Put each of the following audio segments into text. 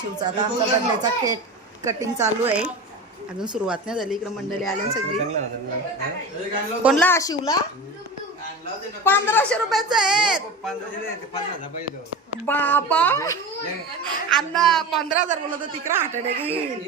शिवचा आता आमचा बर्थडेचा cake cutting चालू आहे. अजून सुरुवात नाही झाली. इकडे मंडळी आल्या सगळी. कोणला शिवला 1500 रुपयाचं आहे बाबा. अण्णा 15,000 बोलत तिकडे हाटडे घेईल.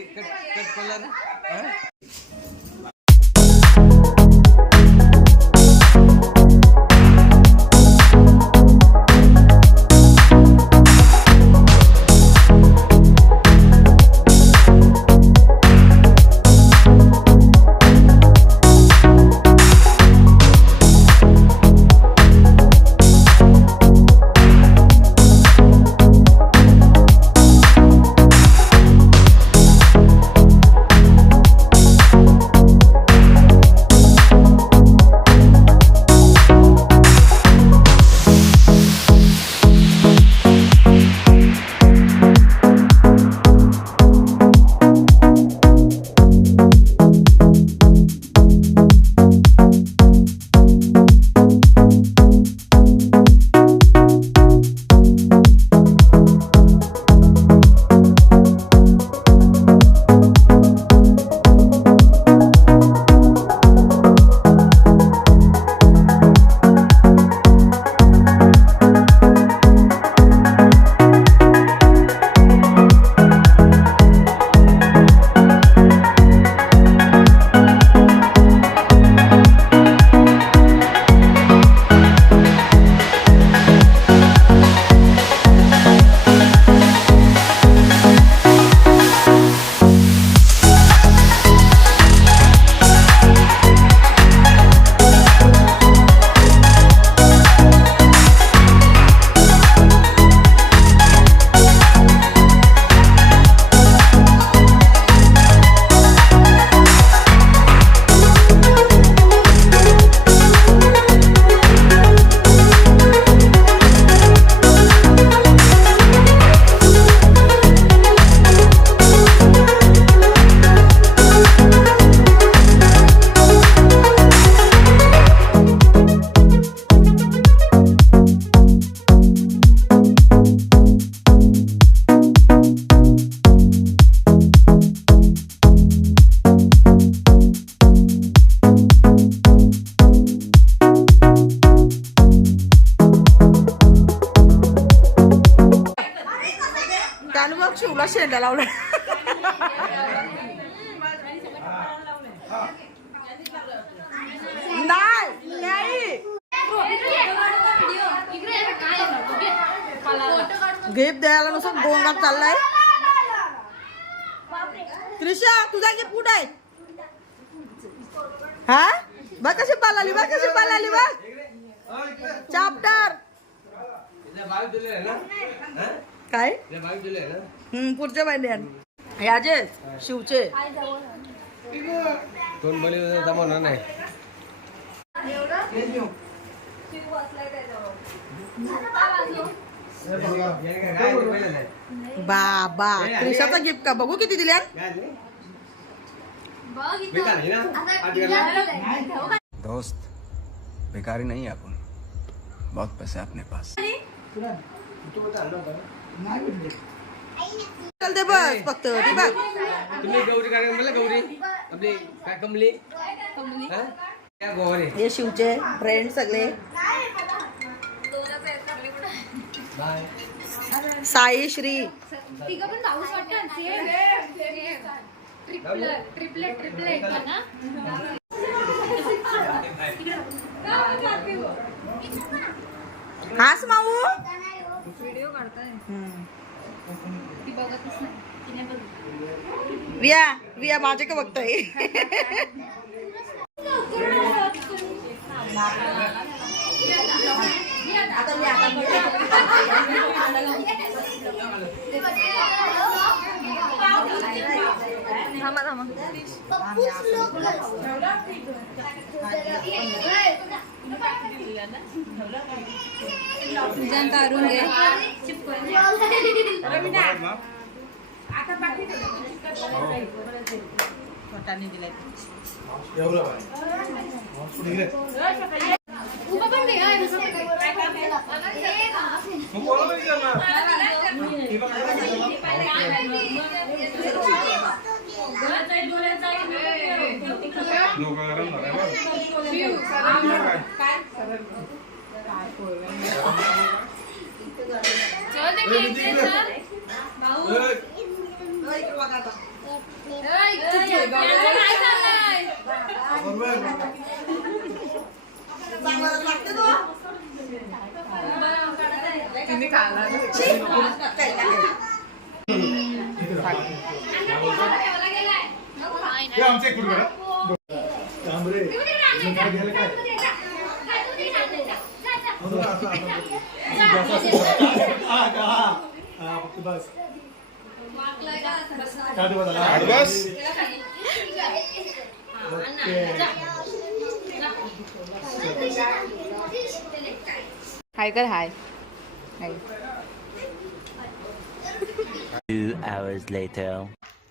शिवला शेंडा लावला. नाही गिफ्ट द्यायला नुसतं गोंगाट चाललाय. त्रिशा तुझा गिफ्ट कुठे आहे? हा बघ कशी पालाली, बघ कशी पालाली, बघ चाप्टर काय पुढच्या महिन्यात याचे शिवचे दोन बळी जमवणार नाही. बाबा त्रिशाचा गिफ्ट का बघू किती दिल्या. दोस्त बेकारी नहीं है अपन, बहुत पैसे अपने पास. चलते बस फक्त ती बघ. तुम्ही गौरी काय मला गौरी आपली काय कमली हे शिवचे फ्रेंड सगळे. साई श्री हास माऊ व्हिडिओ काढताय. विया विया माझे का बघताय. काढून घे. दिलाय हाय कर हाय. 2 hours later.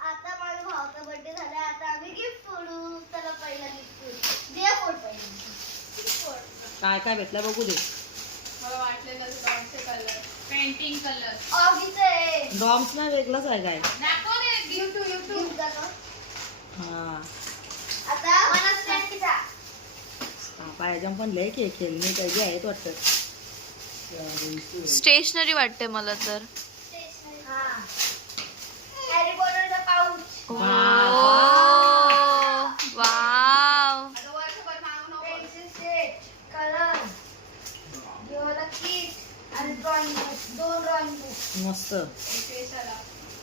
आता माझ्या भावाचा बर्थडे झाला. आता आम्ही गिफ्ट फोडू. चला पहिला गिफ्ट फोडू. द्या फोड पहिला. काय काय भेटलं बघू दे. पेंटिंग कलर ऑफिसचं आहे. डॉम्स ना वेगळंच आहे काय. दाखव रे गिफ्ट दाखव. हा आता मला स्टँडचा. पायाजम पण लय के खेळणी काही आहेत वाटतं. स्टेशनरी वाटते मला तर. हा. हॅरी पॉटरचा पाऊच. Wow pencil set. कलर. घेवाला किट आणि ड्रॉइंग बुक. 2 drawing book. मस्त.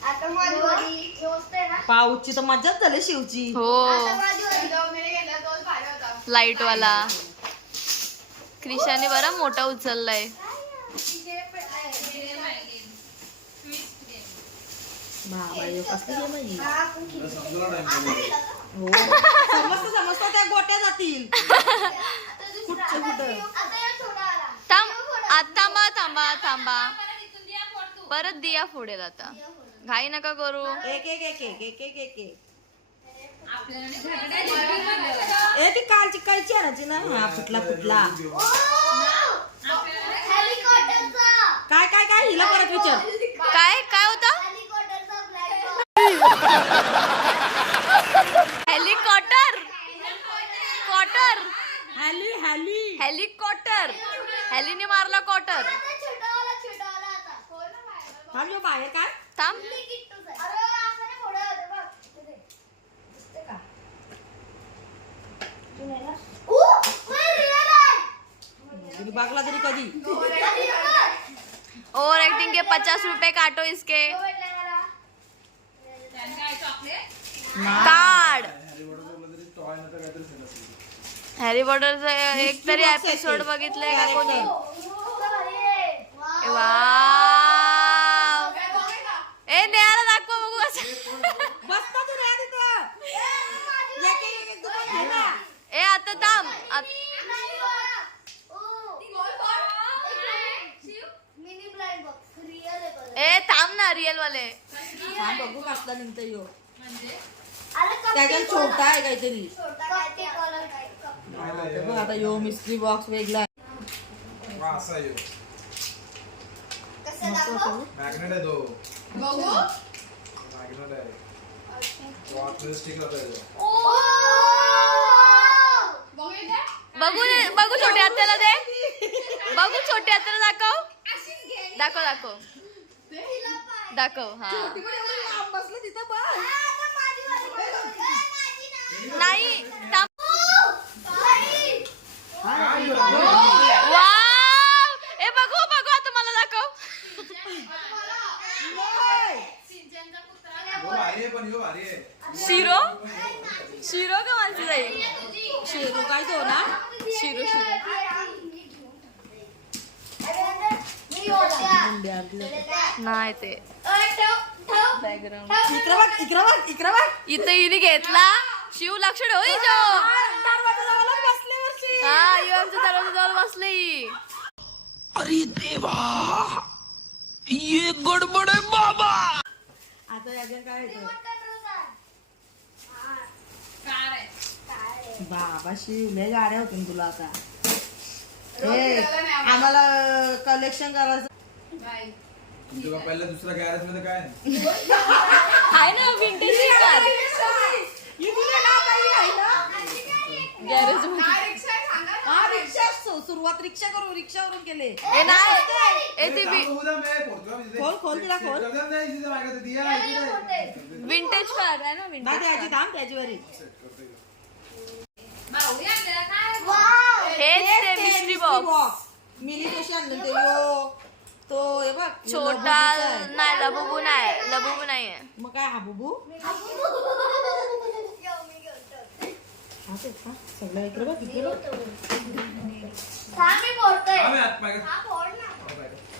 आता माझी वाली व्यवस्था आहे ना. पाऊची तर मजाच झाली शिवची. हो आता माझी वाली. लाईट वाला. क्रिशाने बरा मोठा उचललाय. बाई कसली गेम आहे ही? हा, कुठे? हो समजतं त्या गोट्या जातील. कुठचं कुठं. आता या थोडा आला. थांबा परत दिया फोडेल आता. घाई नका करू. एक एक एक एक एक एक एक एक. ए ती काल चिकायची आणायची ना. हा फुटला. हेलिकॉप्टरचा. काय काय काय हिला परत विचार. काय होता. हेलिकॉप्टरचा ब्लॅक हेलिकॉप्टर. हेलिकॉप्टर. हेलीने मारला कॉटर. छोटावाला आता. थांब यो बाहेर काय. थांब. अरे असं नाही फोडा होते बघ. इथे. दिसते का? तू नाही ना? रिअल आहे. तुम्ही बघला तरी कधी. ओवर एक्टिंग के 50 रुपए काटो इसके. भेटलाय मला. कार्ड. हॅरी पॉटरचा एक तरी एपिसोड बघितलंय का कोणी. वाव. ए नेहाला दाखवा बघू कसं. बसता तू रे तिथं. एक एक एक दुकान घे ना. ए आता थांब. मिनी ब्लाइंड बॉक्स रिअल आहे बघ. ए थांब ना रिअल वाले. हा बघू कसला निघतं यो. अरे त्याच्यात छोटा आहे काहीतरी. कप्पी कलर काय. ते बघ आता यो मिस्ट्री बॉक्स वेगळा आहे. कसं मस्त दाखव. होतं. मॅग्नेट आहे तो. बघू. मॅग्नेट आहे. वॉटर स्टिक होता तो. बघू छोट्या हात्याला दे. बघू छोट्या हात्याला दाखव. दाखव हा. बसलं तिथं बघ. नाही थांब. हा. वाव. ए बघू आता मला दाखव. यो भारी आहे पण यो भारी आहे. शिरो का माणसं जाईल. शेरू काय तो ना. शिरो. नाही ते बॅकग्राऊंड. इकडं बघ. इथं हिने घेतला. शिव लक्ष ठेव हिजो. दरवाजाजवळ बसले वर्षी. हा युएमच्या दरवाजाजवळ बसली. अरे देवा, ये गडबड है बाबा. आता याच्या काय येतं. बाबा शिवले गाड्या होतील तुला आता. ए आम्हाला कलेक्शन करायचं. तुमच्या पहिला दुसरा गॅरेज मध्ये काय आहे? आहे ना विंटेज कार गॅरेज सुरुवात रिक्षावरून केले ए नाही ए ती खोल तिला खोल विंटेज कार आहे ना विंटेज त्याची थांब त्याची वरी हेच ते मिस्ट्री बॉक्स मिनी कशी आणलं ते यो तो हे बघ छोटा नाही लबुबू नाहीये मग काय हा बुबू सगळं इकडे बघ इकडे बघ मी बोलतोय आम्ही आत मागे हा बोल ना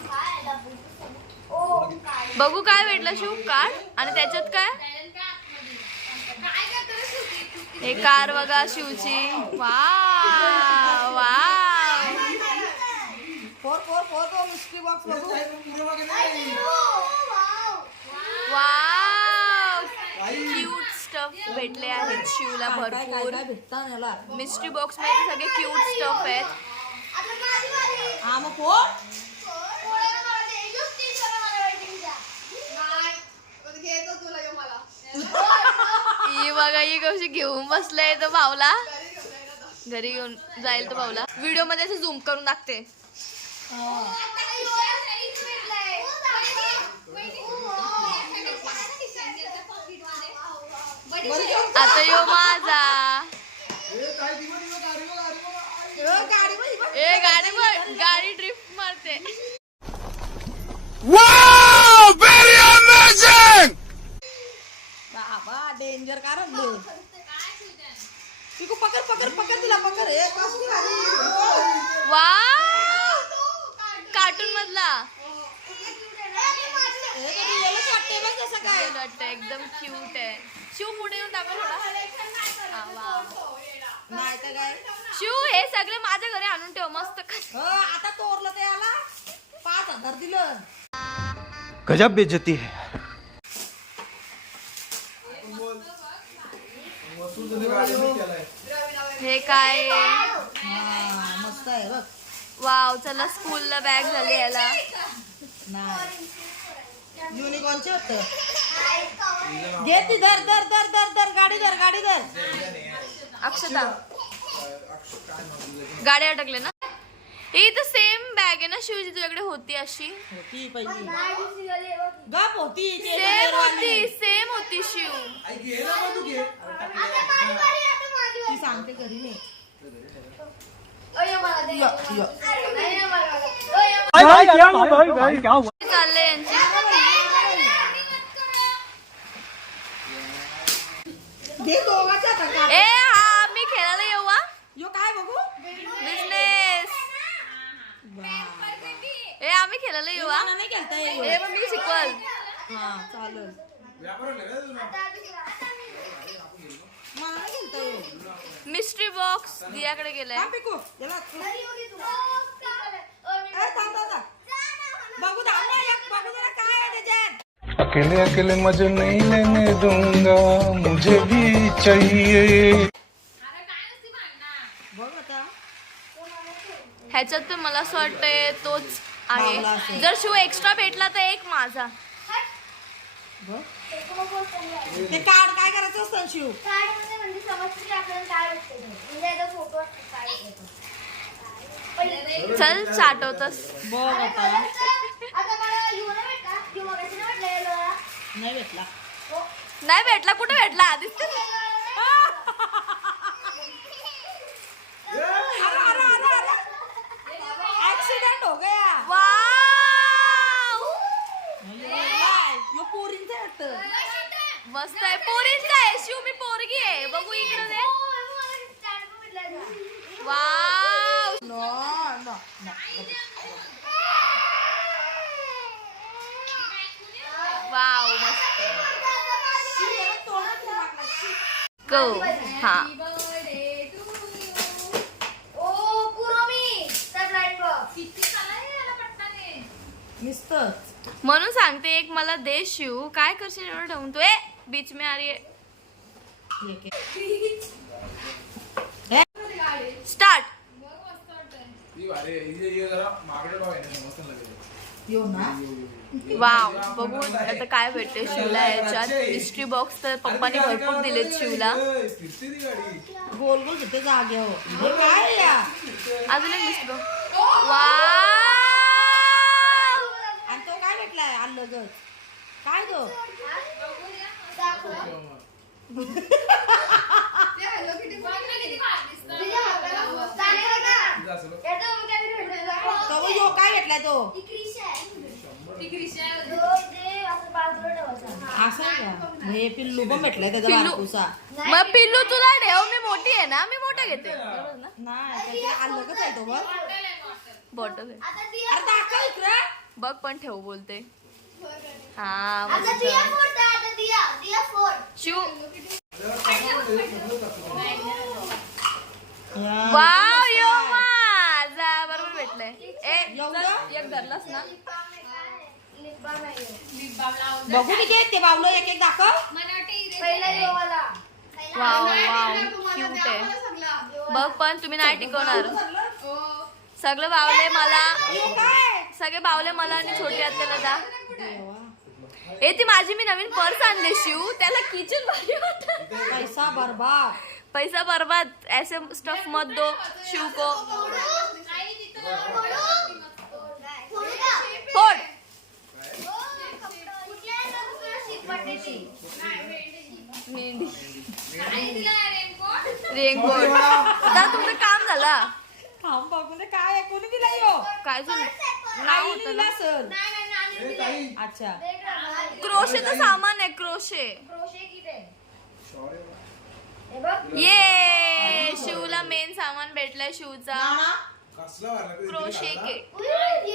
काय डबू ओ काय बघू काय भेटलं शिव कार आणि त्याच्यात काय हे कार बघा शिवची वाव वाव फोर तो मिस्ट्री बॉक्स बघू वाव क्यूट स्टफ भेटले आहेत शिवला भरपूर काय भेटता याला मिस्ट्री बॉक्स मध्ये सगळे क्यूट स्टफ आहेत आता माझी वाली हा मग फोर ही बघा ही कशी घेऊन बसले तो भाऊला घरी घेऊन जाईल तो भाऊला व्हिडिओ मध्ये असं झूम करून दाखते आता यो माझा ए गाडी ड्रिफ्ट मारते बाबा डेंजर कार पिकू पकड तिला पकड हे कसली भारी वाव कार्टून मधला हे तर रिअलच वाटते बघ कसं काय वाटतं एकदम क्यूट आहे शिव पुढे येऊन दाखव थोडा हा, वाव. नाही तर काय शिव हे सगळे माझ्या घरी आणून ठेव मस्त आता तोरलं ते याला 5,000 दिलं गजब बेइज्जती है वस्तू तुझी गाडी मी केलाय हे काय हा मस्त आहे बघ वाव चला स्कूलला बॅग झाली याला नाही युनिकॉर्नचे होतं घे ती धर गाडी धर अक्षता गाडी अटकले ना ही तर सेम बॅग आहे ना शिवजी तुझ्याकडे होती अशी होती पहिली गप होती सेम होती शिव आई घे ना मग तू घे ती सांगते घरी नाही चाललंय यांची घे दोघांच्या हातात. ए हा मी खेळायला येऊ हा यो काय बघू बिझनेस ए आम्ही खेळायला येऊ हा मला नाही खेळता येईल ए मग मी शिकवल हा चालेल व्यापार लागला तुला मला नाही खेळता येईल मिस्ट्री बॉक्स दियाकडे गेलाय पिकू याला थांब. बघू थांब ना एक बघू जरा काय आहे त्याच्यात अकेले अकेले मजे नहीं लेने दूंगा मुझे भी चाहिए बघ आता ह्याच्यात तर मला असं वाटतंय तोच बावला आहे असेल. जर शिव एक्स्ट्रा भेटला तर एक माझा बघ ते कार्ड काय करायचं असतं शिव म्हणजे समजतं की आपल्याला काय वाटतं म्हणजे याचा फोटो चल चाटवतस बघ आता आता मला युवा भेटला युवा कशी नाही भेटला याला नाही भेटला नाही भेटला कुठे भेटला दिसते ऍक्सिडेंट हो गया वाव यो पोरींचं वाटतं मस्त आहे पोरींचा आहे शिव मी पोरगी आहे बघू इकडे दे वाव नो वाव मस्त गो हा मिस्टर म्हणून सांगते एक मला दे शिव काय करशील एवढं ठेवून तू ए बीच में आ रही है स्टार्ट ती वारे ही जरा मागडे भाव आहे ना मस्त लागेल यो ना वाव, बघून आता काय भेटते शिवला याच्यात. मिस्ट्री बॉक्स तर पप्पाने भरपूर दिलेत शिवला. फिरते ती गाडी. गोल गोल घेते जागे हो. हे काय आहे या? अजून एक मिस्ट्री बॉक्स. वाव, आणि तो काय भेटलाय आलं गं काय तो तो यो काय भेटलाय तो असं आहे का हे पिल्लू पण भेटलाय त्याचा पिल्लू. बारकुसा मग पिल्लू तुला ठेव, मी मोठी आहे ना, मी मोठा घेते. बरोबर ना? नाही ते आलं कसं आहे तो बघ बॉटल आहे. अरे दाखव इकडे बघ पण ठेव बोलते. हा आता मस्त. दिया फोड आता दिया फोड. शिव, या. वाव, यो माझा बरोबर भेटलंय. एवढं? चल, एक धरलास ना. बघू किती ते बावलं एक एक दाखव पहिला योवाला. वाव वाव, क्यूट आहे. बघ पण तुम्ही नाही टिकवणार. सगळे बावले मला, सगळे बावले मला आणि छोटी आत्याला दा. ए ती माझी मी नवीन पर्स आणली शिव, त्याला किचन भारी होतं. पैसा बर्बाद पैसा बर्बाद, ऐसे स्टफ मत दो शिव को. फोड. रेनकोट. आता तुमचं काम झाला. थांब बघून काय आहे? कोणी दिला यो काय जुन नाव आईने होतं दिला ना. असेल अच्छा क्रोशेचं सामान आहे, क्रोशे. ये शिवला मेन सामान भेटलाय शिवचा. कसला वारला कधी क्रोशे घातला? के.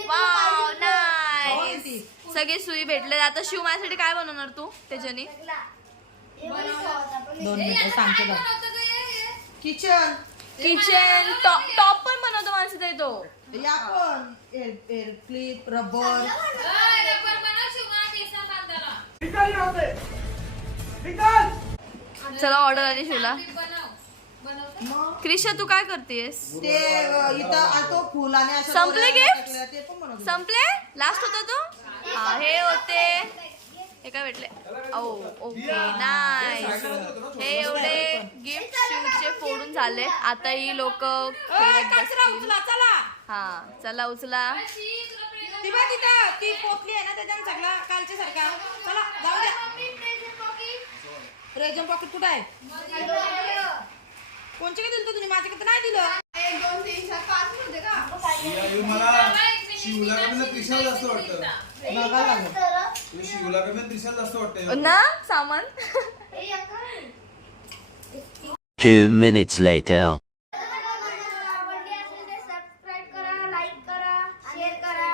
Wow, nice. सगळे सुई भेटले. आता शिव माझ्यासाठी काय बनवणार तू त्याच्याने? 2 मिनिटं सांगते बघ किचन किचन टॉप पण बनवतो माणसाचा तो. या पण एअर क्लिप रबर चला ऑर्डर आली शिवला. क्रिशा तू काय करतेस? ते इथं तो फुल आणि अशा संपले दोऱ्या gift? टाकलेल्या, ते पण बनवतो. संपले? लास्ट होता तो? हा, हे होते. हे काय भेटले? Okay, nice. हे एवढे गिफ्ट शिवचे फोडून झाले. आता ही लोक कचरा उचला चला हा, चला उचला. ती बघ तिथं ती पोटली आहे ना त्याच्यानं सगळा कालच्या सारखा चला जाऊ द्या. रेजन पॉकेट कुठं आहे? कोणचे काय दिलं तुम्ही? माझ्याकडे नाही दिलं. मला शिवला कमी त्रिशाला जास्त वाटतं. बघायला लागेल. शिवला कमी त्रिशाला जास्त वाटतं. ना सामान. 2 minutes later. सबस्क्राईब करा, लाईक करा, शेअर करा.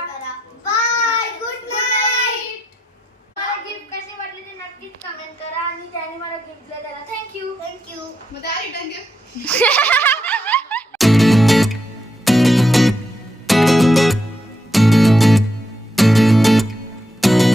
Bye, good night. मला गिफ्ट कशी वाटली ते नक्कीच कमेंट करा आणि त्याने मला गिफ्ट दिलं त्याला थँक्यू. मग त्या रिटर्न गिफ्ट